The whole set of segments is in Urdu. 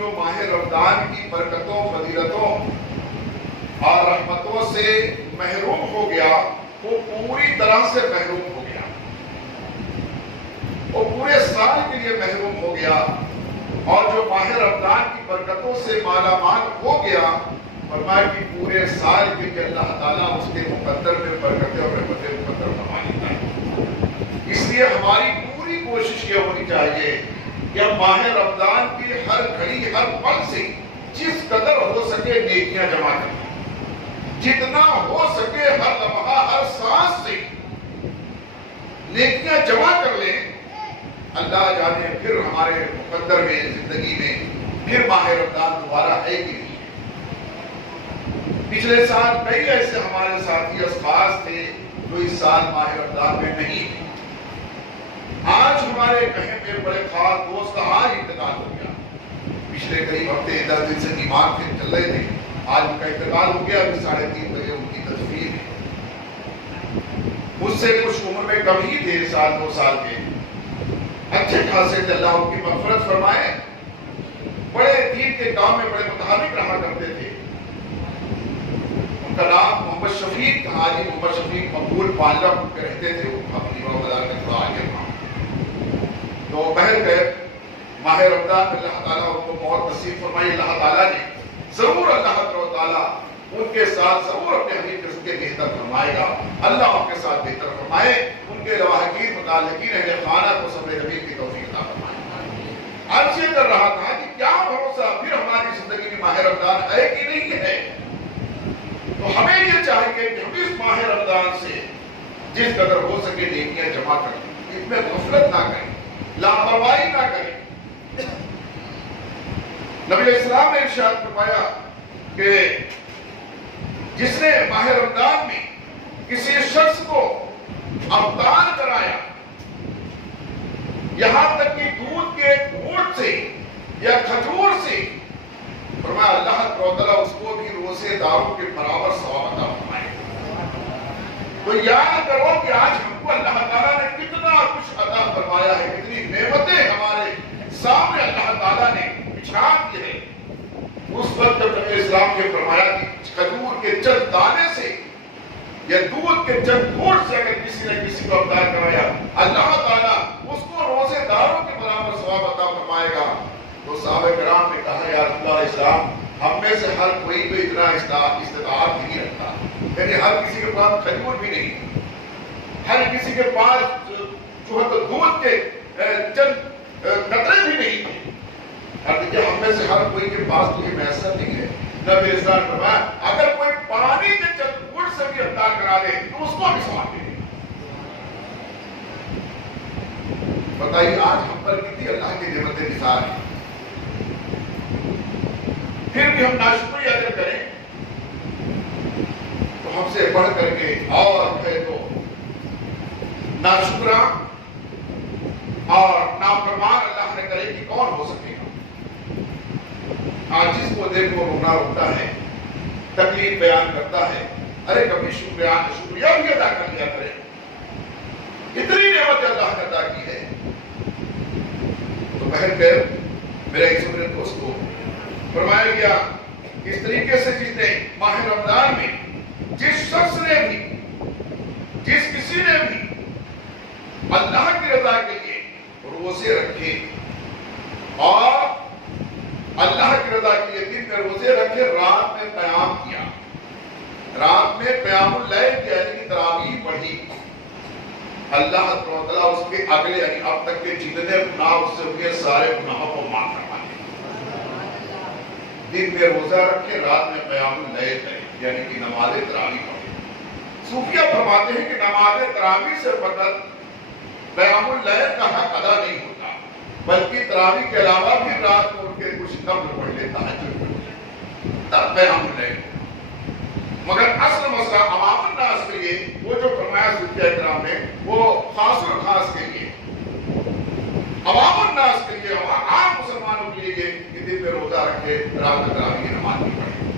جو ماہ رمضان کی برکتوں، فضیلتوں اور رحمتوں سے محروم ہو گیا وہ پوری طرح سے محروم ہو گیا، وہ پورے سال کے لیے محروم ہو گیا، اور جو ماہ رمضان کی برکتوں سے مالا مال ہو گیا، فرمایا کہ پورے سال کے لیے اللہ تعالیٰ اس کے مقدر میں برکتیں اور رحمتیں مقدر فرما لیتا ہے۔ اس لیے ہماری پوری کوشش یہ ہونی چاہیے کہ ہم ماہ رمضان کی ہر گھڑی، ہر پل سے جس قدر ہو سکے نیکیاں جمع کریں، جتنا ہو سکے ہر لمحہ، ہر سانس سے نیکیاں جمع کر لیں۔ اللہ جانے پھر ہمارے مقدر میں، زندگی میں پھر ماہ رمضان دوبارہ ہے کہ نہیں۔ پچھلے سال کئی ایسے ہمارے ساتھی اشخاص تھے جو اس سال ماہ رمضان میں نہیں تھے۔ آج ہمارے کہیں میں بڑے خاص دوست کا آج انتقال ہو گیا، پچھلے قریب ہفتے 10 دن سے بیمار تھے، چل رہے تھے، آج ان کا انتقال ہو گیا، ابھی 3:30 بجے ان کی تدفین ہے۔ مجھ سے کچھ عمر میں کم ہی تھے، 1-2 سال کے، اچھے خاصے تھے، اللہ ان کی مغفرت فرمائے، بڑے دین کے کام میں بڑے متحرک رہا کرتے تھے۔ ان کا نام محمد شفیق تھا، حاجی محمد شفیق مقبول پانجرا پہ رہتے تھے، وہ اپنی بازار میں تھوڑا آگے وہاں۔ تو بہرکیف ماہ رمضان میں اللہ تعالیٰ ان کو موت نصیب فرمائی۔ اللہ تعالیٰ نے ضرور، اللہ تعالیٰ ان کے ساتھ ضرور اپنے حبیب کے بہتر فرمائے گا، اللہ آپ کے ساتھ بہتر فرمائے، ان کے لواحقین متعلقین اہل خانہ کو صبر حبیب کی توفیق عطا فرمائے۔ عرض یہ کر رہا تھا کہ کیا بھروسہ پھر ہماری زندگی میں ماہ رمضان ہے کہ نہیں ہے، تو ہمیں یہ چاہیے کہ ہم اس ماہ رمضان سے جس قدر ہو سکے نیکیاں جمع کریں، اس میں غفلت نہ کریں، لاپرواہی نہ کریں۔ نبی علیہ السلام نے ارشاد فرمایا کہ جس نے ماہ رمضان میں کسی شخص کو افطار کرایا، یہاں تک کہ دودھ کے گھونٹ سے یا کھجور سے، فرمایا اللہ تعالیٰ اس کو بھی روزے داروں کے برابر ثواب عطا فرمائے۔ تو یاد کرو کہ آج ہم کو اللہ تعالیٰ نے کتنا کچھ عطا فرمایا ہے، کتنی نعمتیں ہمارے سامنے اللہ تعالیٰ نے بچھا دی ہے۔ اس وقت جب نبی اسلام نے فرمایا کہ کھجور کے چند دانے سے یا دودھ کے چند گھونٹ سے اگر کسی نے کسی کو افطار کرایا، اللہ تعالیٰ اس کو روزے داروں کے برابر ثواب عطا فرمائے گا۔ تو صحابہ کرام نے کہا یا رسول اللہ اسلام، ہم میں سے ہر کوئی تو اتنا استطاعت نہیں رکھتا، یعنی ہر کسی کے پاس کھجور بھی نہیں، ہر کسی کے پاس جو ہے تو دودھ کے چند قطرے بھی نہیں تھے، دیکھیے ہم میں سے ہر کوئی کے پاس تو یہ میسر نہیں ہے۔ نبی اسلام نے فرمایا اگر کوئی پانی کے چند گھونٹ سے بھی افطار کرا دے تو اس کو بھی ثواب دے دے۔ بتائیے آج ہم پر کتنی اللہ کی نعمتیں نثار ہیں، پھر بھی ہم ناشکری اگر کریں تو ہم سے بڑھ کر کے اور ہے تو ناشکرا اور نافرمان اللہ نے کرے کہ کون ہو سکے گا۔ آج جس کو دیکھو رونا روتا ہے، تکلیف بیان کرتا ہے، ارے کبھی شکریہ بھی ادا کر لیا کرے، اتنی نعمت اللہ نے عطا کی ہے۔ تو بہرکیف میرے اس عمر دوست کو فرمایا گیا اس طریقے سے جس نے ماہ رمضان میں جس شخص نے بھی، جس کسی نے بھی اللہ کی رضا کے لیے روزے رکھے اور اللہ کی رضا کے لیے دن میں روزے رکھے، رات میں قیام کیا، رات میں قیام اللیل یعنی تراویح پڑھی، اللہ تعالیٰ اس کے اگلے یعنی اب تک کے جتنے گناہ اس سے ہوئے سارے گناہوں کو معاف کروا دے۔ دن میں روزہ رکھے، رات میں قیام اللیل کرے یعنی کہ نماز تراویح پڑھے۔ صوفیہ فرماتے ہیں کہ نماز تراویح سے فقط قیام اللیل کا حق ادا نہیں ہوتا، بلکہ تراویح کے علاوہ بھی رات کو ان کے کچھ نفل پڑھ لے، تہجد پڑھ لے، تب قیام اللیل۔ مگر اصل مسئلہ عوام الناس کے لیے وہ جو فرمایا صوفیہ کرام نے، وہ خاص اور خاص کے لیے، عوام الناس کے لیے، عام مسلمانوں کے لیے کہ دن میں روزہ رکھے، رات میں تراویح کی نماز بھی پڑھے،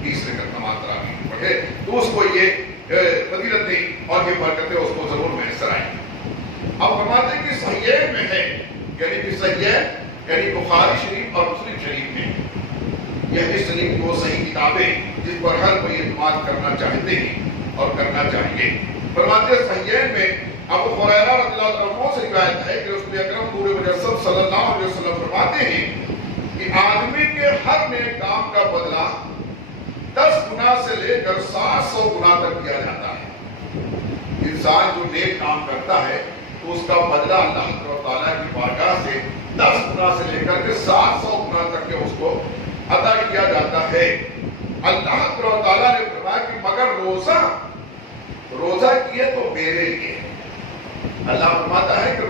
20 رکعت نماز تراویح پڑھے، تو اس کو یہ فضیلتیں اور یہ برکتیں اس کو ضرور میسر آئیں گی۔ اب فرماتے ہیں کہ صحیحین میں ہے، یعنی کہ صحیحین یعنی بخاری شریف اور مسلم شریف میں یہ حدیث کی وہ صحیح کتابیں جس پر ہر کوئی اعتماد کرنا چاہتے ہیں اور کرنا چاہیے۔ فرماتے ہیں صحیحین میں ابو ہریرہ رضی اللہ عنہ سے روایت ہے کہ رسول اکرم نور مجسم صلی اللہ علیہ وسلم فرماتے ہیں کہ آدمی کے ہر نیک کام کا بدلہ 10 گنا سے لے کر 700 گنا تک کیا جاتا ہے۔ انسان جو نیک کام کرتا ہے تو اس کا بدلہ اللہ تعالیٰ کی بارگاہ سے 10 گنا سے لے کر کے 700 گنا تک کے اس کو عطا کیا جاتا ہے۔ اللہ تعالیٰ نے فرمایا کہ مگر روزہ کیے تو میرے لیے۔ اللہ فرماتا ہے کہ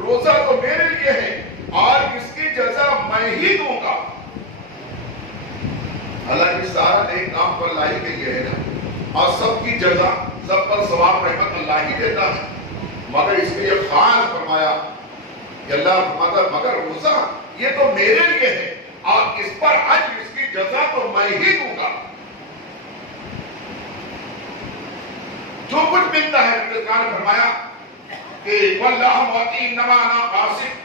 روزہ تو میرے لیے ہے اور اس کی جزا میں ہی دوں گا۔ اللہ کی سارا نیک کام پر اللہ ہی کے لیے ہے نا، اور سب کی جزا، سب پر ثواب رحمت اللہ ہی دیتا ہے، مگر اس کے لیے خاص فرمایا کہ اللہ فرماتا ہے مگر روزہ یہ تو میرے لیے ہے اور اس پر اجر، اس کی جزا تو میں ہی دوں گا۔ جو کچھ ملتا ہے رب نے فرمایا کہ واللہ معطی انما انا قاسم،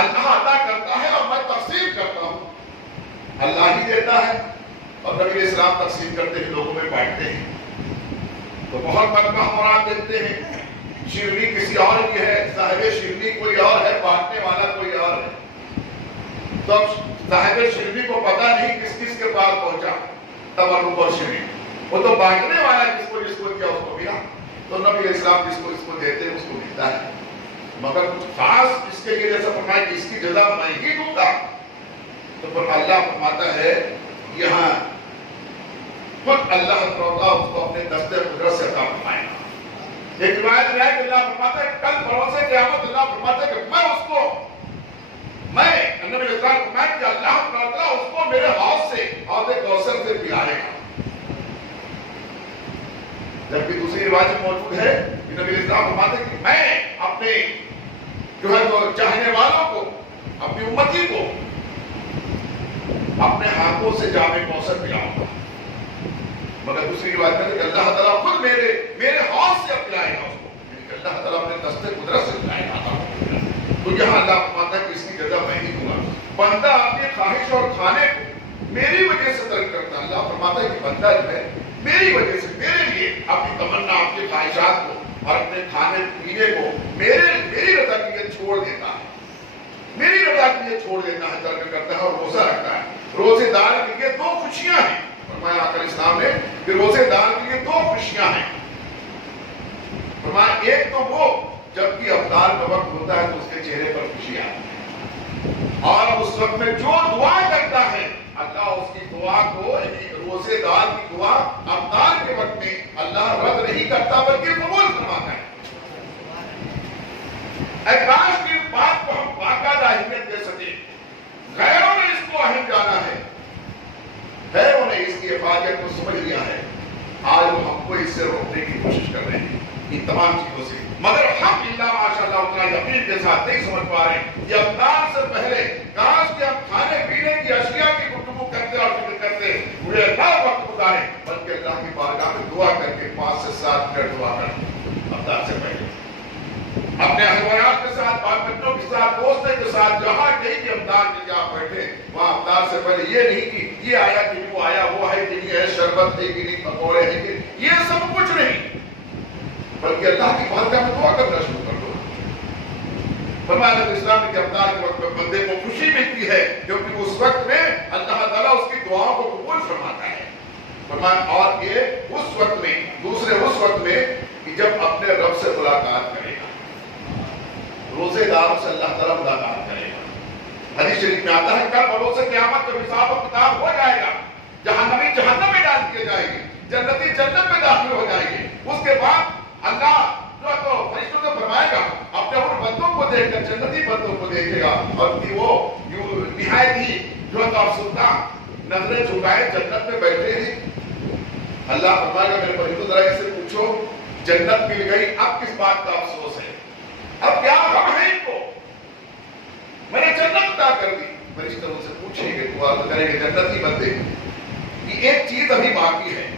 اللہ عطا کرتا ہے اور میں تقسیم کرتا ہوں۔ اللہ ہی دیتا ہے اور نبی علیہ السلام تقسیم کرتے ہیں، لوگوں میں بانٹتے ہیں۔ تو بہت مرتبہ مراد دیتے ہیں شیرنی کسی اور کی ہے، صاحب شیرنی کوئی اور ہے، بانٹنے والا کوئی اور ہے۔ تو صاحب شیرنی کو پتہ نہیں کس کس کے پاس پہنچا تبرک اور شیرنی، وہ تو بانٹنے والا جس کو کیا اس کو ملا۔ تو نبی علیہ السلام جس کو دیتے ہیں اس کو ملتا ہے، مگر کچھ خاص اس کے لیے جیسا فرمایا کہ اس کی جزا میں ہی دوں گا۔ تو پر اللہ فرماتا ہے یہاں خود اللہ تعالیٰ اس کو اپنے دستے قدرت سے عطا فرمائے گا۔ ایک روایت میں ہے کہ اللہ فرماتا ہے کل بروز قیامت اللہ فرماتا ہے کہ میں اس کو نبی علیہ السلام فرمایا کہ اللہ تعالیٰ اس کو میرے حوض سے حوض کوثر سے پلائے گا۔ جبکہ دوسری روایت موجود ہے کہ نبی علیہ السلام فرماتے ہیں کہ میں اپنے جو ہے تو چاہنے والوں کو، اپنی امتی کو اپنے ہاتھوں سے جام کوثر پلاؤں گا۔ مگر دوسری روایت ہے کہ اللہ تعالیٰ خود میرے حوض سے پلائے گا اس کو، یعنی کہ اللہ تعالیٰ اپنے دستے قدرت سے پلائے گا۔ تو یہاں اللہ فرماتا ہے کہ اس کی جزا میں ہی دوں گا۔ بندہ اپنی خواہش اور کھانے کو میری وجہ سے ترک کرتا ہے، اللہ فرماتا ہے کہ بندہ جو ہے میری وجہ سے، میرے لیے اپنی تمنا، اپنی خواہشات کو اور اپنے کھانے پینے کو میری رضا کے لیے چھوڑ دیتا ہے، میری رضا کے لیے چھوڑ دیتا ہے، ترک کرتا ہے اور روزہ رکھتا ہے۔ روزے دار کے لیے 2 خوشیاں ہیں، فرمایا آقا اسلام نے کہ روزے دار کے لیے 2 خوشیاں ہیں۔ فرمایا ایک تو وہ جب کہ افطار کا وقت ہوتا ہے تو اس کے چہرے پر خوشی آتی ہے، اور اس وقت میں جو دعا کرتا ہے اللہ اس کی دعا کو، یعنی روزے دار کی دعا افطار کے وقت میں اللہ رد نہیں کرتا بلکہ قبول فرماتا ہے۔ کاش کی بات کو ہم باقاعدہ اہمیت دے سکیں۔ غیروں نے اس کو اہم جانا ہے، غیروں نے اس کی افادیت کو سمجھ لیا ہے، آج وہ ہم کو اس سے روکنے کی کوشش کر رہے ہیں ان تمام چیزوں سے، مگر ہم اللہ ماشاءاللہ تعالی یقین کے ساتھ نہیں سمجھ پا رہے ہیں کہ افطار سے پہلے کاش کہ ہم کھانے پینے کی اشیاء کی گفتگو کرتے اور فکر کرتے ہوئے نہ وقت گزاریں، بلکہ اللہ کی بارگاہ میں دعا کر کے 5 سے 7 منٹ دعا کریں افطار سے پہلے، اپنے اہلیات کے ساتھ، بال بچوں کے ساتھ، دوستوں کے ساتھ، جہاں کہیں بھی افطار کے لیے آپ بیٹھے وہاں افطار سے پہلے یہ نہیں کہ یہ آیا کہ وہ آیا، وہ ہے کہ نہیں ہے، شربت ہے کہ نہیں، پکوڑے ہیں کہ یہ سب کچھ نہیں، بلکہ اللہ کی بارگاہ میں دعا کرنا شروع کر دو۔ فرمایا نبی اسلام نے کہ افطار کے وقت میں بندے کو خوشی ملتی ہے کیونکہ اس وقت میں اللہ تعالیٰ اس کی دعاؤں کو قبول فرماتا ہے۔ فرمایا اور یہ اس وقت میں، دوسرے اس وقت میں کہ جب اپنے رب سے ملاقات کرے گا، روزے داروں سے اللہ تعالیٰ ملاقات کرے گا۔ حدیث شریف میں آتا ہے کل بروز قیامت جب حساب و کتاب ہو جائے گا، جہنمی جہنم میں ڈال دیے جائیں گے، جنتی جنت میں داخل ہو جائیں گے، اس کے بعد اللہ جو ہے تو فرشتوں سے فرمائے گا، اپنے ان بندوں کو دیکھ کر، جنتی بندوں کو دیکھے گا اور کہ وہ نہایت ہی جو ہے تو افسردہ نظریں جھکائے جنت میں بیٹھے ہیں۔ اللہ فرمائے گا میرے فرشتوں ذرا اس سے پوچھو جنت مل گئی، اب کس بات کا افسوس ہے، اب کیا غم ہے ان کو، میں نے جنت عطا کر دی۔ فرشتے ان سے پوچھیں گے، دعا تو کریں گے جنتی بندے کہ ایک چیز ابھی باقی ہے،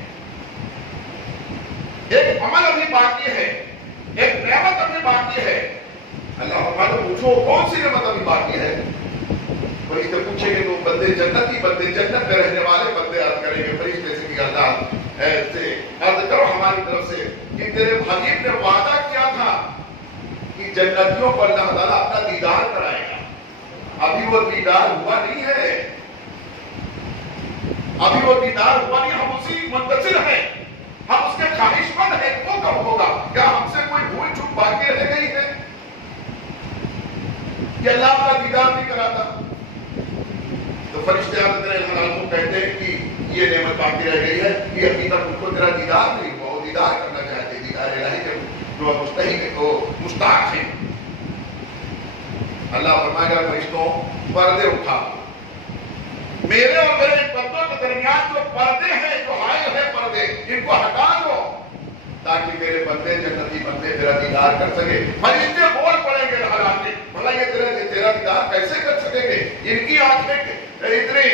ایک عمل ابھی باقی ہے، ایک نعمت ابھی باقی ہے۔ اللہ فرماتا ہے پوچھو کون سی نعمت ابھی باقی ہے؟ فرشتے پوچھیں گے تو بندے جنتی بندے جنت میں رہنے والے بندے عرض کریں گے فرشتے سے کہ اللہ ایسے عرض کرو ہماری طرف سے کہ تیرے حبیب نے وعدہ کیا تھا کہ جنتیوں پر اللہ تعالیٰ اپنا دیدار کرائے گا. ابھی وہ دیدار ہوا نہیں ہے, ابھی وہ دیدار ہوا نہیں. ہم اسی منتظر ہیں, ہم اس کے خواہش مند ہیں. وہ کب ہوگا؟ کیا ہم سے کوئی بھول چوک باقی رہ گئی ہے کہ اللہ کا دیدار نہیں کراتا؟ تو فرشتے حضرت الحلال کو کہتے ہیں کہ یہ نعمت باقی رہ گئی ہے کہ ابھی تک ان کو تیرا دیدار نہیں ہوا. وہ دیدار کرنا چاہتے, دیدار الہی کے جو مستحق ہے تو مستحق ہیں. اللہ فرمائے گا فرشتوں پردے اٹھا, میرے اور میرے بندوں کے درمیان جو پردے ہیں, جو حائل ہے پردے, ان کو ہٹا دو تاکہ میرے بندے جنتی بندے تیرا دیدار کر سکے. فرشتے بول پڑیں گے حالات کے, بھلا یہ تیرا دیدار کیسے کر سکیں گے؟ ان کی آنکھیں اتنی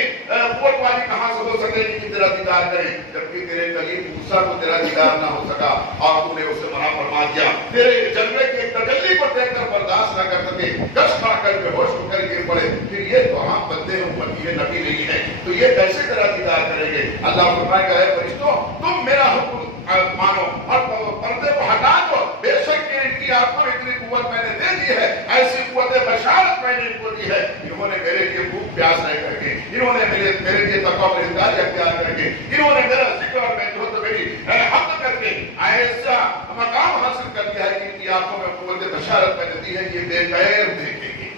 قوت والی کہاں سے ہو سکے گی کہ تیرا دیدار کریں, جبکہ تیرے کلیم موسیٰ کو تیرا دیدار نہ ہو سکا اور تو نے اسے منع فرما دیا. تیرے جلوے کی تجلی کو دیکھ کر برداشت نہ کر سکے, کش کھا کر بے ہوش ہو کر گر پڑے. پھر یہ تو ہم بندے ہیں, امتی ہے, نبی نہیں ہے, تو یہ کیسے تیرا دیدار کریں گے؟ اللہ فرمائے گا اے فرشتوں تم میرا حکم مانو اور پردے کو ہٹا دو. بے شک کہ ان کی آنکھوں میں اتنی قوت میں نے دے دی ہے, ایسی قوت بشارت میں نے ان کو دی ہے. انہوں نے میرے لیے بھوک پیاس رہ کر کے, انہوں نے میرے لیے تقویٰ پرہیزگاری اختیار کر کے, انہوں نے میرا ذکر اور میں جو تو میری حمد کر کے ایسا مقام حاصل کر دیا ہے کہ ان کی آنکھوں میں قوت بشارت میں نے دی ہے. یہ بے غیر دیکھیں گے,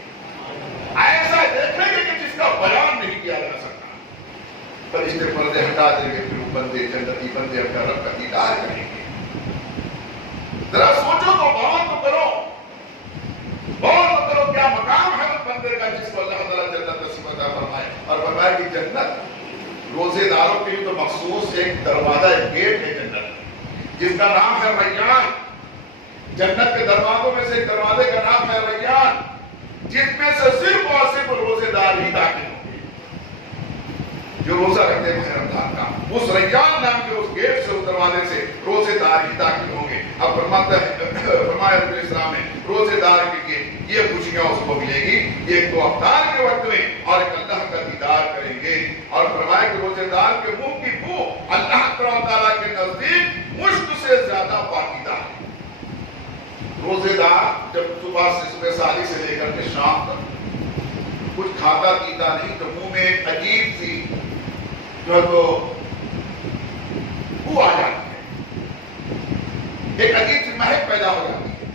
ایسا دیکھیں گے کہ جس کا بیان نہیں کیا جا سکتا. فرشتے پردے ہٹا دیں گے, پھر وہ بندے جنتی بندے اپنا رب کا دیدار کریں گے. ذرا سوچو تو, غور تو کرو, غور تو کرو کیا مقام ہے اس بندے کا جس کو اللہ تعالیٰ جنت نصیب عطا فرمائے. اور فرمایا کہ جنت روزے داروں کے لیے تو مخصوص ایک دروازہ, ایک گیٹ ہے جنت جس کا نام ہے ریان. جنت کے دروازوں میں سے ایک دروازے کا نام ہے ریان, جس میں سے صرف اور صرف روزے دار ہی داخل ہوں گے جو روزہ رکھتے ہیں ماہ رمضان کا. اس ریان نام کے اس گیٹ سے, اس دروازے سے روزے دار ہی داخل ہوں گے. اب فرمایا نبی اسلام نے روزے دار کے لیے یہ خوشیاں اس کو ملے گی, ایک تو افطار کے وقت میں اور ایک اللہ کا دیدار کریں گے. اور فرمایا کہ روزے دار کے منہ کی بو اللہ تعالیٰ کے نزدیک مشک سے زیادہ پاکیزہ ہے. روزے دار جب صبح سالی سے لے کر کے شام تک کچھ کھاتا پیتا نہیں تو منہ میں ایک عجیب سی جو ہے تو بو آ جاتی ہے, ایک عجیب سی مہک پیدا ہو جاتی ہے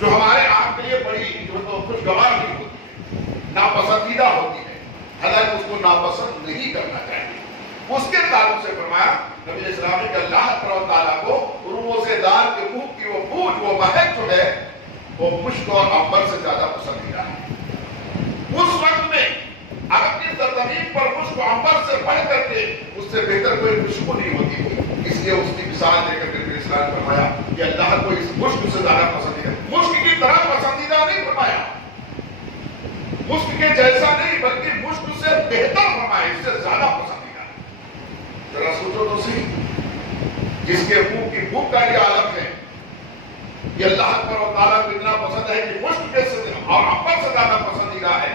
جو ہمارے آپ کے لیے بڑی جو تو خوشگوار نہیں ہوتی ہے, ناپسندیدہ ہوتی ہے. حالانکہ اس کو ناپسند نہیں کرنا چاہیے. اس کے تعلق سے فرمایا نبی اسلام نے کہ اللہ تعالیٰ کو روزے دار کے منہ کی وہ بو, وہ مہک جو ہے وہ مشک اور عنبر سے زیادہ پسندیدہ ہے. اس وقت میں اگر کی زمین پر مشک و عنبر سے بڑھ کر کے اس سے بہتر کوئی خوشبو نہیں ہوتی تھی. اس لیے اس کی مثال دے کر کے نبی اسلام نے فرمایا کہ اللہ کو اس مشک سے زیادہ پسندیدہ, مشک کی طرح پسندیدہ نہیں فرمایا, مشک کے جیسا نہیں بلکہ مشک سے بہتر فرمایا, اس سے زیادہ پسندیدہ. ذرا سوچو تو صحیح, جس کے منہ کی بھوک کا یہ عالم ہے, یہ اللہ تعالیٰ کو اتنا پسند ہے کہ مشک کے اور عنبر سے زیادہ پسندیدہ ہے.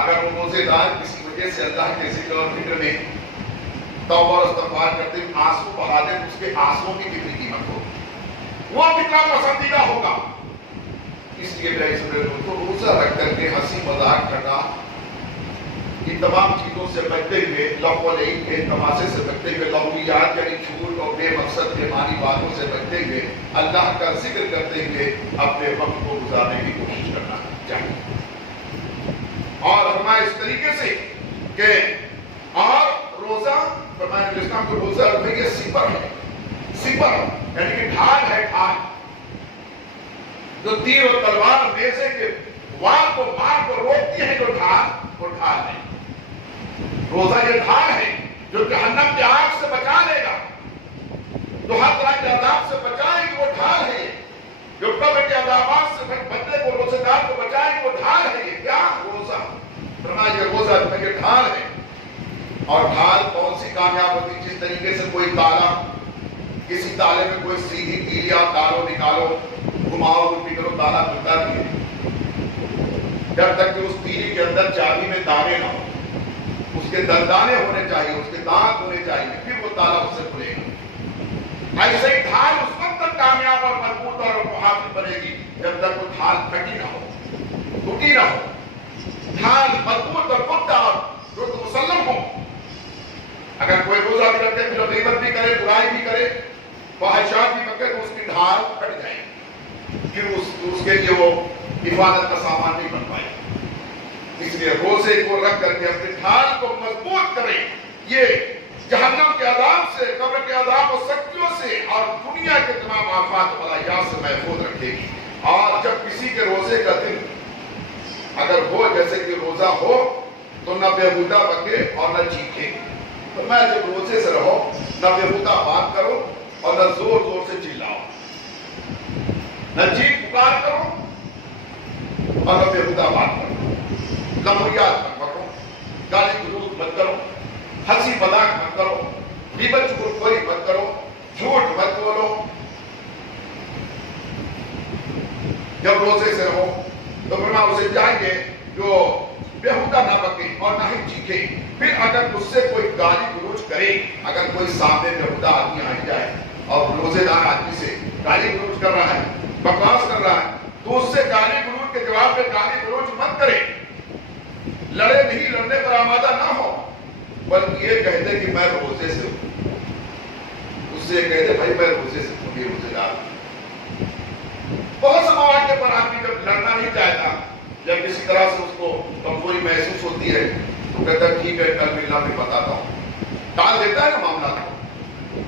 اگر وہ روزے دار کسی وجہ سے اللہ کے ذکر اور فکر میں توبہ اور استغفار کرتے ہوئے آنسو بہا دے, اس کے آنسو کی کتنی قیمت ہوگی, وہ کتنا پسندیدہ ہوگا. اس لیے میرے دوستوں روزہ رکھ کر کے ہنسی مذاق کرنا, ان تمام چیزوں سے بچتے ہوئے, لغو العین کے تماشے سے بچتے ہوئے, لغویات یعنی جھوٹ اور بے مقصد بے معنی باتوں سے بچتے ہوئے, اللہ کا ذکر کرتے ہوئے اپنے وقت کو گزارنے کی کوشش کرنا چاہیے. اور فرمایا اس طریقے سے کہ اور روزہ فرمایا نبی اسلام کو روزہ رکھنے کے سپر ہے, سپر یعنی کہ ڈھال ہے, ڈھال جو تیر اور تلوار نیزے کے وار کو مار کو روکتی ہے, جو ڈھال وہ ڈھال ہے. روزہ یہ ڈھال ہے جو جہنم کی آگ سے بچا لے گا, جو ہر طرح کے عذاب سے بچائے گی, وہ ڈھال ہے. جو قبر کے عذابات سے بندے کو روزے دار کو بچائے گی, وہ ڈھال ہے. یہ کیا روزہ فرمایا, یہ روزہ یہ ڈھال ہے. اور ڈھال کون سی کامیاب ہوتی, جس طریقے سے کوئی تالا, کسی تالے میں کوئی سیدھی تیلی آپ ڈالو نکالو گھماؤ روٹی کرو, تالا کھلتا نہیں ہے جب تک کہ اس تیلی کے اندر چابی میں دانے نہ ہو. اس کے دندانے ہونے چاہیے، اس کے دانت ہونے چاہیے، پھر وہ تالا اس سے کھلے گا۔ ایسے ہی ڈھال اس وقت تک کامیاب اور مضبوط اور محافظ بنے گی جب تک وہ ڈھال پھٹی نہ ہو، ٹوٹی نہ ہو۔ ڈھال مضبوط اور پختہ اور مسلم ہو۔ اگر کوئی روزہ بھی رکھے پھر غیبت بھی کرے، برائی بھی کرے، فحاشات بھی پکڑے تو اس کی ڈھال پھٹ جائے گی، پھر اس کے لیے وہ حفاظت کا سامان نہیں بن پائے۔ اس لیے روزے کو رکھ کر کے اپنی ڈھال کو مضبوط کریں۔ یہ جہنم کے عذاب سے، قبر کے عذاب و سختیوں سے اور دنیا کے تمام آفات و بلایات سے محفوظ رکھے گی۔ اور جب کسی کے روزے کا دن اگر ہو، جیسے کہ روزہ ہو، تو نہ بےہودہ بکے اور نہ چیخے۔ تو میں جب روزے سے رہو، نہ بےہودہ بات کرو اور نہ زور زور سے چلاؤ، نہ چیخ پکار کرو اور نہ بےہودہ بات کرو، لغویات مت کرو، گالی گلوچ مت کرو، ہنسی مذاق مت کرو، غیبت چغلخوری مت کرو، جھوٹ مت بولو۔ جب روزے سے رہو تو فرمایا اسے چاہیے جو بےہودہ نہ بکے اور نہ ہی چیخے۔ پھر اگر اس سے کوئی گالی گلوچ کرے، اگر کوئی سامنے بےہودہ آدمی آ جائے اور روزے دار آدمی سے گالی گلوچ کر رہا ہے، بکواس کر رہا ہے، تو اس سے گالی گلوچ کے جواب میں گالی گلوچ مت کرے، لڑے نہیں، لڑنے پر آمادہ نہ ہو، بلکہ یہ کہتے کہ میں روزے سے ہوں۔ اس سے کہتے بھائی میں روزے سے ہوں، یہ روزے دار ہوں۔ بہت سے مواقع پر آدمی جب لڑنا نہیں چاہتا، جب کسی طرح سے اس کو کمزوری محسوس ہوتی ہے تو کہتا ہے ٹھیک ہے کل ملنا پھر بتاتا ہوں، ٹال دیتا ہے نا معاملات کو،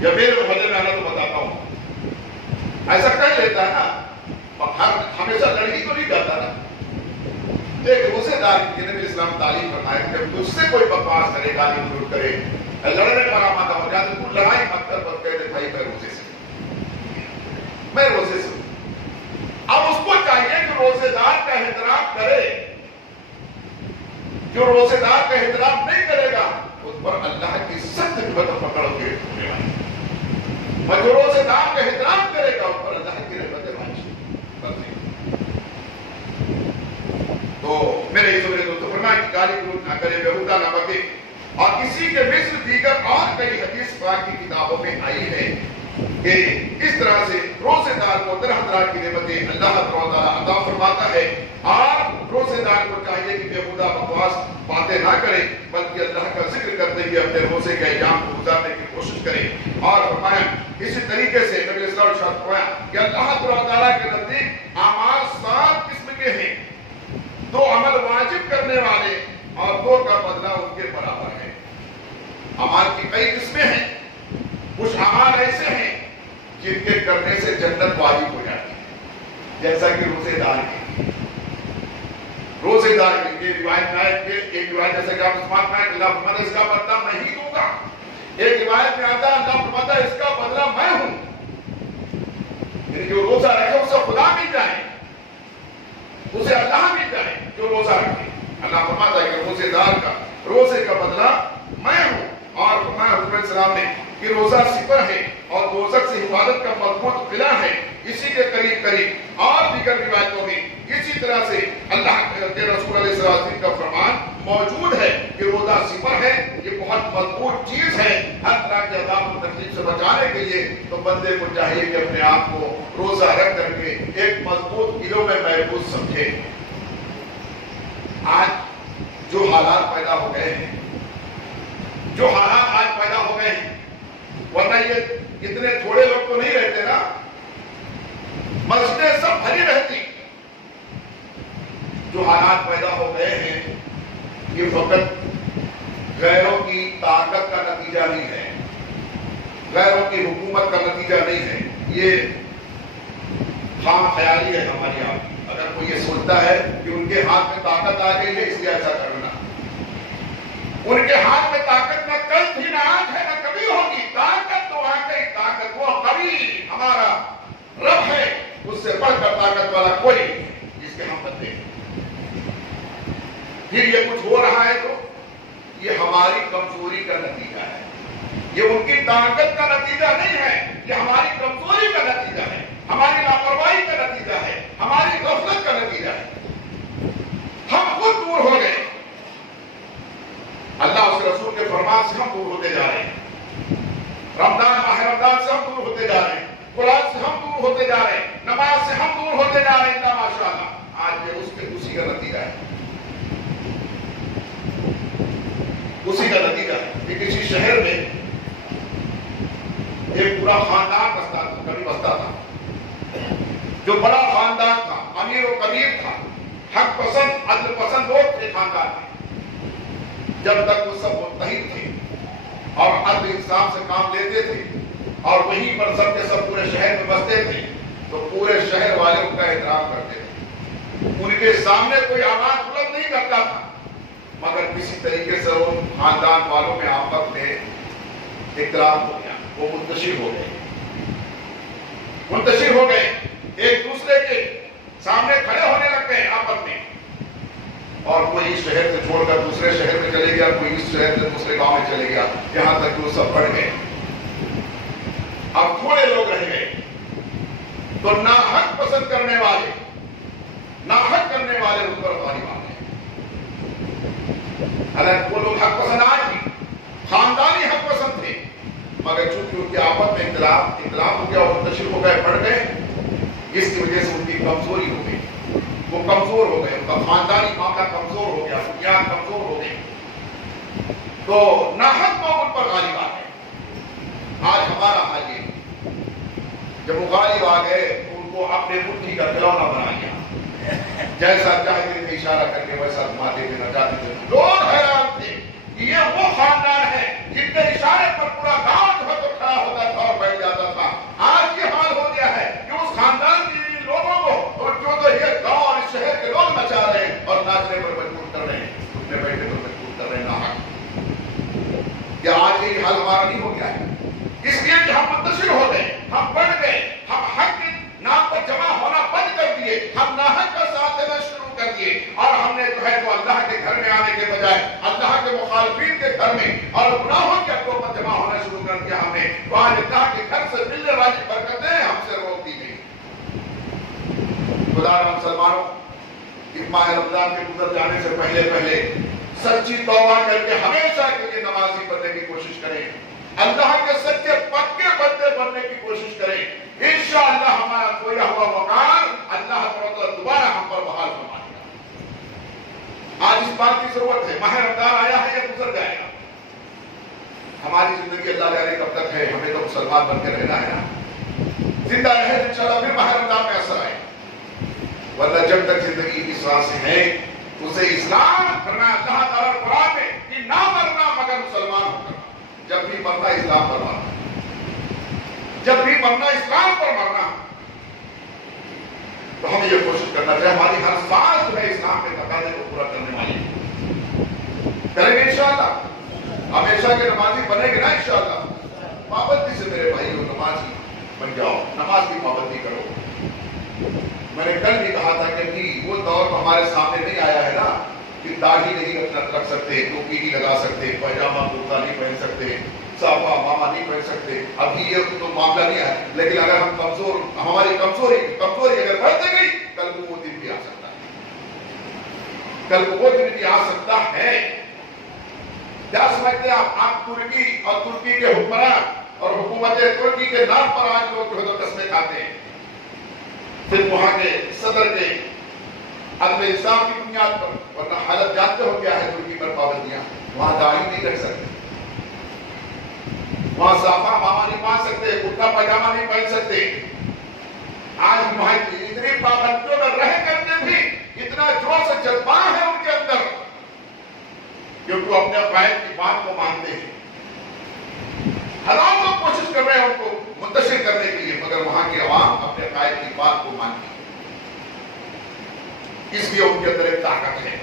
یا میرے محلے میں آنا تو بتاتا ہوں، ایسا کر لیتا ہے نا، ہمیشہ لڑکی تو نہیں جاتا نا۔ ایک روزے دار کی نبی اسلام تعلیم فرمائے کہ جب تجھ سے کوئی بکواس کرے، گالی گلوچ کرے، لڑنے پر آمادہ ہو جائے تو لڑائی مت کر، بس کہہ دے بھائی میں روزے سے، میں روزے سے ہوں۔ اب اس کو چاہیے کہ روزے دار کا احترام کرے۔ جو روزے دار کا احترام نہیں کرے گا اس پر اللہ کی سخت رحمت پکڑ کے ہونے والی ہے، اور جو روزے دار کا احترام کرے گا اس پر اللہ کی رحمت بخشے۔ تو میرے اس وجہ تو فرمایا کہ گالی گلوچ نہ کرے، بےہودہ نہ بکے، اور کسی کے مثل دیگر اور کئی حدیث پاک کی کتابوں میں آئی ہے کہ اس طرح سے روزے دار کو طرح طرح کی نعمتیں اللہ تعالیٰ عطا فرماتا ہے، اور روزے دار کو چاہیے کہ بےہودہ بکواس باتیں نہ کرے، بلکہ اللہ کا ذکر کرتے ہوئے اپنے روزے کے ایام کو گزارنے کی کوشش کرے۔ اور فرمایا اسی طریقے سے نبی صلی اللہ علیہ وسلم نے فرمایا کہ اللہ تعالیٰ کے نزدیک اعمال 7 قسم کے ہیں، 2 عمل واجب کرنے والے اور 2 کا بدلہ ان کے برابر ہے۔ اعمال کی کئی قسمیں ہیں، کچھ اعمال ایسے ہیں جن کے کرنے سے جنت واجب ہو جاتی ہے، جیسا کہ روزے دار کے روزے دار کے روایت میں آئے کہ ایک روایت جیسا کہ آپ سماعت میں اللہ فرماتا ہے اس کا بدلہ میں ہی دوں گا، ایک روایت میں آتا ہے اللہ فرماتا ہے اس کا بدلہ میں ہوں، یعنی جو روزہ رکھے اسے خدا مل جائے، اسے اللہ مل جائے جو روزہ رکھے۔ اللہ فرماتا ہے کہ روزے دار کا روزے کا بدلہ میں ہوں، اور فرمایا حضور علیہ السلام نے کہ روزہ سپر ہے اور دوزخ سے حفاظت کا مضبوط قلعہ ہے۔ اسی کے قریب قریب اور دیگر روایتوں میں اسی طرح سے اللہ کے رسول علیہ السلام کا فرمان موجود ہے کہ روزہ سپر ہے، یہ بہت مضبوط چیز ہے ہر طرح کے عذاب و تکلیف سے بچانے کے لیے۔ تو بندے کو چاہیے کہ اپنے آپ کو روزہ رکھ کر کے ایک مضبوط قلعوں میں محفوظ سمجھے۔ آج جو حالات پیدا ہو گئے ہیں، جو حالات آج پیدا ہو گئے ہیں، ورنہ یہ اتنے تھوڑے لوگ تو نہیں رہتے نا، مسجدیں سب بھری رہتی۔ جو حالات پیدا ہو گئے ہیں یہ فقط غیروں کی طاقت کا نتیجہ نہیں ہے، غیروں کی حکومت کا نتیجہ نہیں ہے، یہ خام خیالی ہے ہماری آپ کی۔ اگر کوئی یہ سوچتا ہے کہ ان کے ہاتھ میں طاقت آ گئی ہے اس لیے ایسا کرنا، ان کے ہاتھ میں طاقت نہ کل تھی نہ آج ہے نہ کبھی ہوگی، طاقت تو واقعی طاقت وہ قوی ہمارا رب ہے، اس سے بڑھ کر طاقت والا کوئی نہیں جس کے ہم بندے ہیں۔ پھر یہ کچھ ہو رہا ہے تو یہ ہماری کمزوری کا نتیجہ ہے، یہ ان کی طاقت کا نتیجہ نہیں ہے، یہ ہماری کمزوری کا نتیجہ ہے، ہماری لاپرواہی کا نتیجہ ہے، ہماری غفلت کا نتیجہ ہے۔ ہم خود دور ہو گئے، سے ہم دور ہوتے جا رہے ہیں، رمضان ماہ رمضان سے ہم دور ہوتے جا رہے ہیں، قرآن سے ہم دور ہوتے جا رہے ہیں، نماز سے ہم دور ہوتے جا رہے ہیں. ماشاءاللہ آج یہ اسی کا نتیجہ ہے، اسی کا نتیجہ ہے کہ کسی شہر میں ایک پورا خاندان بستا تھا، جو بڑا خاندان تھا، امیر و کبیر تھا، حق پسند عدل پسند لوگ تھے خاندان میں. جب تک وہ سب متحد تھے اور عدل انصاف سے کام لیتے تھے اور وہیں پر سب کے سب پورے شہر میں بستے تھے تو پورے شہر والے ان کا احترام کرتے تھے. ان کے سامنے کوئی آواز بلند نہیں کرتا تھا، مگر کسی طریقے سے وہ خاندان والوں میں آپس میں اختلاف ہو گیا، وہ منتشر ہو گئے، ایک دوسرے کے سامنے کھڑے ہونے لگ گئے آپس میں، اور کوئی اس شہر سے چھوڑ کر دوسرے شہر میں چلے گیا، کوئی اس شہر سے دوسرے گاؤں میں چلے گیا، یہاں تک کہ وہ سب بڑھ گئے. اب تھوڑے لوگ رہ گئے تو ناحق پسند کرنے والے، ناحق کرنے والے ان پر غالب آ گئے. حالانکہ وہ لوگ حق پسند آج بھی خاندانی حق پسند تھے، مگر چونکہ ان کے آپس میں اختلاف ہو گیا اور منتشر ہو گئے، بڑھ گئے، جس کی وجہ سے ان کی کمزوری ہو گئی، وہ کمزور ہو گئے، ان کا خاندانی معاملہ کمزور ہو گیا، بنیاد کمزور ہو گئی، تو ناحق لوگ ان پر غالب آ گئے. آج ہمارا حال یہ، جب وہ غالب آ گئے تو ان کو اپنے مٹھی کا کھلونا بنا لیا، جیسا چاہتے تھے اشارہ کر کے ویسا گھماتے تھے، نچاتے تھے. لوگ حیران تھے کہ یہ وہ خاندان ہے جن کے اشارے پر پورا گاؤں جو ہے تو کھڑا ہوتا تھا اور بیٹھ جاتا تھا. آج یہ حال ہو گیا ہے کہ اس خاندان کے لوگوں کو اور جو تو یہ گاؤں اور اس شہر کے لوگ نچا رہے ہیں اور ناچنے پر مجبور کر رہے ہیں، اٹھنے بیٹھنے پر مجبور کر رہے ہیں. ناحق کیا آج یہ حال ہمارا نہیں ہو گیا ہے؟ اس لیے کہ ہم منتشر ہو گئے، ہم بڑھ گئے، ہم حق کے نام پر جمع ہونا بند کر دیے، ہم ناحق کا ساتھ دینا شروع کر دیے، اور ہم نے جو ہے تو اللہ کے گھر میں آنے کے بجائے اللہ کے مخالفین کے گھر میں اور گناہوں کے اڈوں پر جمع ہونا شروع کر دیا ہم نے. تو آج اللہ کے گھر سے ملنے والی برکتیں ہم سے روک دی گئی. خدا مسلمانوں، اس ماہ رمضان کے گزر جانے سے پہلے سچی توبہ کر کے ہمیشہ کے لیے نمازی بننے کی کوشش کریں، اللہ کے سچے پکے بندے بننے کی کوشش کریں. انشاءاللہ ہمارا کھویا ہوا مقام اللہ تعالیٰ دوبارہ ہم پر بحال فرمائے گا. آج اس بات کی ضرورت ہے. ماہ رمضان آیا ہے یا گزر جائے گا؟ ہماری زندگی اللہ جانے کب تک ہے، ہمیں تو مسلمان بن کے رہنا ہے نا. زندہ رہے تو انشاءاللہ پھر ماہ رمضان میں اثر آئے، ورنہ جب تک زندگی کی سانسیں ہیں اسے اسلام کرنا. اللہ تعالیٰ قرآن میں کہ نہ مرنا مگر مسلمان ہو کر، جب بھی مرنا اسلام پر مرنا، جب بھی مرنا اسلام پر مرنا. تو ہمیں یہ کوشش کرنا چاہیے ہماری ہر سانس جو ہے اسلام کے تقاضے کو پورا کرنے والی کریں گے انشاءاللہ. ہمیشہ کے نمازی بنے گے نا انشاءاللہ. پابندی سے میرے بھائیو نمازی بن جاؤ، نماز کی پابندی کرو. میں نے کل بھی کہا تھا کہ وہ دور تو ہمارے سامنے نہیں آیا ہے نا کہ داڑھی نہیں رکھ سکتے، ٹوپی نہیں لگا سکتے، پائجامہ کرتا نہیں پہن سکتے، صافہ ماما نہیں پہن سکتے. ابھی یہ تو معاملہ نہیں ہے، لیکن اگر ہم ہماری کمزوری اگر بڑھتے گئی، کل کو وہ دن بھی آ سکتا ہے، کل کو وہ دن بھی آ سکتا ہے. کیا سمجھتے ہیں آپ ترکی اور ترکی کے حکمران اور حکومت ترکی کے نام پر آج لوگ جو ہے قسمیں کھاتے ہیں، پھر وہاں کے صدر کے عدل انصاف کی بنیاد پر. ورنہ حالت جانتے ہو کیا ہے ترکی پر پابندیاں. وہاں داڑھی نہیں رکھ سکتے، وہاں صافہ ماما نہیں پہن سکتے، کرتا پائجامہ نہیں پہن سکتے. آج وہاں اتنی پابندیوں میں رہ کر کے بھی اتنا جوش جذبہ ہے ان کے اندر، کیونکہ وہ اپنے قائد کی بات کو مانتے ہیں. ہزاروں لوگ کوشش کر رہے ہیں ان کو منتشر کرنے کے لیے، مگر وہاں کی عوام اپنے قائد کی بات کو مانتی ہے. اس لیے ان کے اندر ایک طاقت ہے.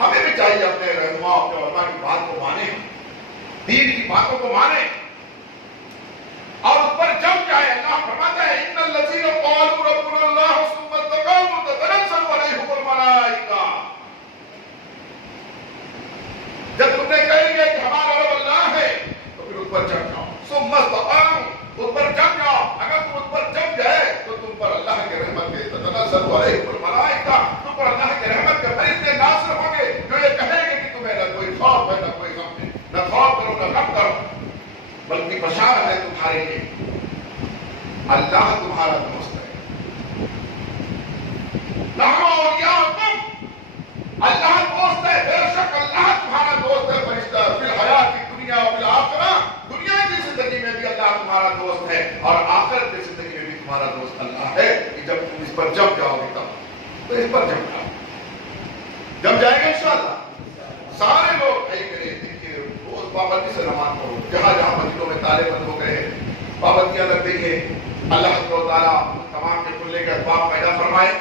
ہمیں بھی چاہیے اپنے رہنما اپنے علماء کی بات کو مانیں، دین کی باتوں کو مانیں اور اس پر جم جائے. اللہ فرماتا ہے ان الذین قالوا ربنا اللہ ثم استقاموا تتنزل علیہم الملائکہ. جب تم نے کہہ لیا کہ ہمارا رب اللہ ہے تو پھر اس پر جم جاؤ. ثم استقاموا، اس پر جم جاؤ. اگر تم اس پر جم جائے تو تم پر اللہ کے رحمت کے تتنزل علیہم الملائکہ، تم پر اللہ کے رحمت کے فرشتے نازل ہوں گے جو یہ کہیں گے کہ تمہیں نہ کوئی خوف ہے نہ کوئی غم ہے، نہ خوف تیار ہے تمہارے لیے. اللہ تمہارا دوست ہے. نحن اولیاءکم، اللہ دوست ہے. بے شک اللہ تمہارا دوست ہے فرشتہ. فی الحیات دنیا و فی الآخرہ، دنیا کی زندگی میں بھی اللہ تمہارا دوست ہے اور آخرت کی زندگی میں بھی تمہارا دوست اللہ ہے. کہ جب تم اس پر جم جاؤ گے تب تو اس پر جم جاؤ. جم جائیں گے انشاءاللہ. سارے لوگ میرے دیکھیے روز پابندی سے نماز پڑھو. جہاں جہاں مسجدوں میں تالے بند ہو گئے پابندیاں لگ گئی ہیں. اللہ تعالیٰ تمام کے کھلنے کا اسباب پیدا فرمائے.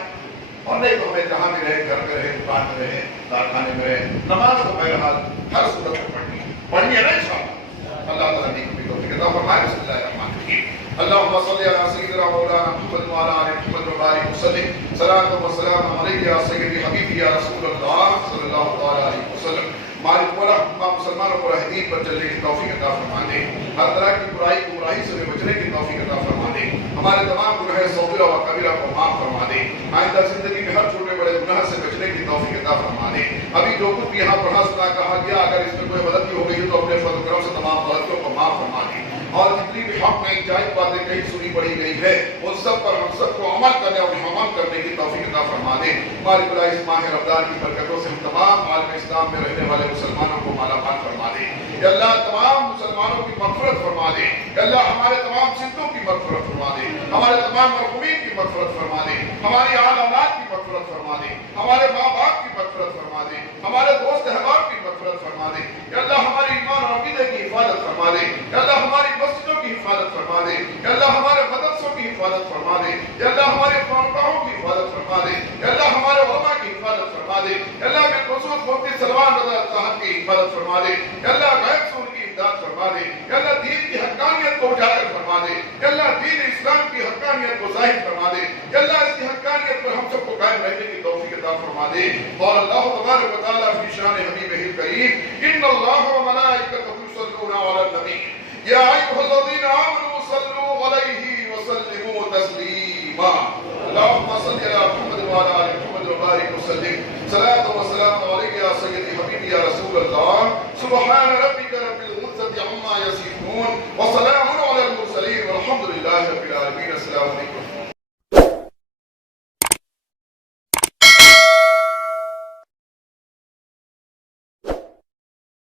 اور نہیں تو ہمیں جہاں بھی رہے، گھر میں رہے، دکان میں رہے، کارخانے میں رہے، نماز کو بہرحال ہر صورت میں پڑھنی ہے نا انشاءاللہ. اللہ تعالیٰ نے کبھی توفیق عطا فرمائے. بسم اللہ الرحمن الرحیم. اللهم صل على سيدنا مولانا محمد وعلى ال محمد وبارك وسلم. صلاة وسلام عليك يا سيدي حبيبي يا رسول الله صلى الله عليه وسلم. مالک مولا مسلمانوں کو راہ دین پر چلنے کی توفیق عطا فرما دے. ہر طرح کی برائی گمراہی سے بچنے کی توفیق عطا فرما دے. ہمارے تمام گناہ صغیرہ و کبیرہ کو معاف فرما دے. آئندہ زندگی میں ہر چھوٹے بڑے گناہ سے بچنے کی توفیق عطا فرما دے. ابھی جو کچھ بھی یہاں پڑھا سنا کہا گیا، اگر اس میں کوئی غلطی ہو گئی ہے تو اپنے فضل و کرم سے تمام غلطیوں کو معاف فرما دے. اور جتنی بھی حق میں جائز باتیں کہیں سنی پڑھی گئی ہے ان سب پر ہم سب کو عمل کرنے اور عمل کرنے کی توفیق عطا فرما دے. مالک الہ اس ماہ رمضان کی برکتوں سے ہم تمام عالم اسلام میں رہنے والے مسلمانوں کو مالا مال فرما دے. یا اللہ تمام مسلمانوں کی مغفرت فرما دے. یا اللہ ہمارے تمام زندوں کی مغفرت فرما دے. ہمارے تمام مرحومین کی مغفرت فرما دے. ہماری آل اولاد کی مغفرت فرما دے. ہمارے ماں باپ کی مغفرت فرما دے. ہمارے دوست احباب کی مغفرت فرما دے. یا اللہ ہماری ایمان اور عقیدے کی حفاظت فرما دے. یا اللہ ہماری مسجدوں کی حفاظت فرما دے. یا اللہ ہمارے مدرسوں کی حفاظت فرما دے. یا اللہ ہمارے خانقاہوں کی حفاظت فرما دے. یا اللہ ہمارے علماء کی حفاظت فرما دے. یا اللہ بالخصوص مفتی سلمان رضا صاحب کی حفاظت فرما دے. یا اللہ غیب سے ان کی امداد فرما دے. یا اللہ دین کی حقانیت کو اجاگر فرما دے. یا اللہ دین اسلام کی حقانیت کو ظاہر فرما دے. یا اللہ اس کی حقانیت پر ہم سب کو قائم رہنے کی توفیق عطا فرما دے. اور اللہ تبارک و تعالیٰ فی شان حبیبہ الکریم ان اللہ و ملائکتہ یصلون علی النبی یا ایھا الذین آمنوا صلوا علیہ وسلموا تسلیما. اللهم صل على محمد وعلى ال محمد وبارك وسلم. صلاة وسلام عليك يا سيدي حبيبي يا رسول الله. سبحان ربك رب العزة عما يصفون وسلام على المرسلين والحمد لله رب العالمين. السلام عليكم.